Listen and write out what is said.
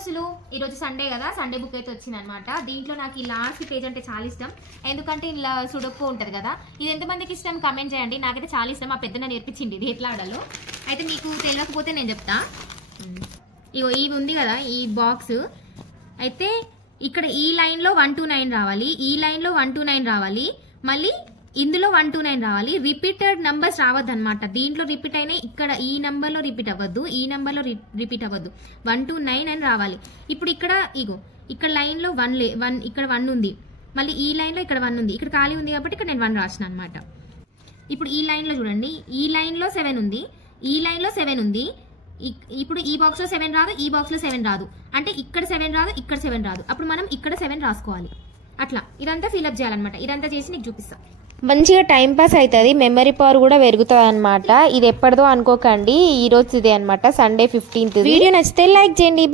అసలు ఈరోజు సండే కదా, సండే బుక్ అయితే వచ్చింది అనమాట. దీంట్లో నాకు ఈ లాస్ట్ పేజ్ అంటే చాలా ఇష్టం, ఎందుకంటే ఇలా సుడొక్కు ఉంటుంది కదా. ఇది ఎంతమందికి ఇష్టం కమెంట్ చేయండి. నాకైతే చాలా ఇష్టం, మా పెద్దన నేర్పించింది ఇది ఎట్లా ఆడాలో. అయితే మీకు తెలియకపోతే నేను చెప్తా. ఇగో ఇది ఉంది కదా ఈ బాక్స్, అయితే ఇక్కడ ఈ లైన్లో 1 to 9 రావాలి, ఈ లైన్లో 1 to 9 రావాలి, మళ్ళీ ఇందులో 1 to 9 రావాలి. రిపీటెడ్ నంబర్స్ రావద్దు అనమాట. దీంట్లో రిపీట్ అయినాయి, ఇక్కడ ఈ నెంబర్లో రిపీట్ అవ్వద్దు, ఈ నెంబర్లో రిపీట్ అవ్వద్దు. 1 to 9 అని రావాలి. ఇప్పుడు ఇక్కడ ఇగో ఇక్కడ లైన్లో 1 ఇక్కడ 1 ఉంది, మళ్ళీ ఈ లైన్లో ఇక్కడ 1 ఉంది, ఇక్కడ ఖాళీ ఉంది కాబట్టి ఇక్కడ నేను 1 రాసిన అనమాట. ఇప్పుడు ఈ లైన్లో చూడండి, ఈ లైన్లో 7 ఉంది, ఈ లైన్లో 7 ఉంది. ఇప్పుడు ఈ బాక్స్లో 7 రాదు, ఈ బాక్స్లో 7 రాదు, అంటే ఇక్కడ 7 రాదు, ఇక్కడ 7 రాదు. అప్పుడు మనం ఇక్కడ 7 రాసుకోవాలి. అట్లా ఇదంతా ఫిల్అప్ చేయాలన్నమాట. ఇదంతా చేసి నీకు చూపిస్తాను. మంచిగా టైం పాస్ అవుతుంది, మెమరీ పవర్ కూడా పెరుగుతుంది అనమాట. ఇది ఎప్పటిదో అనుకోకండి, ఈ రోజు ఇదే అనమాట, సండే 15th. వీడియో నచ్చితే లైక్ చేయండి.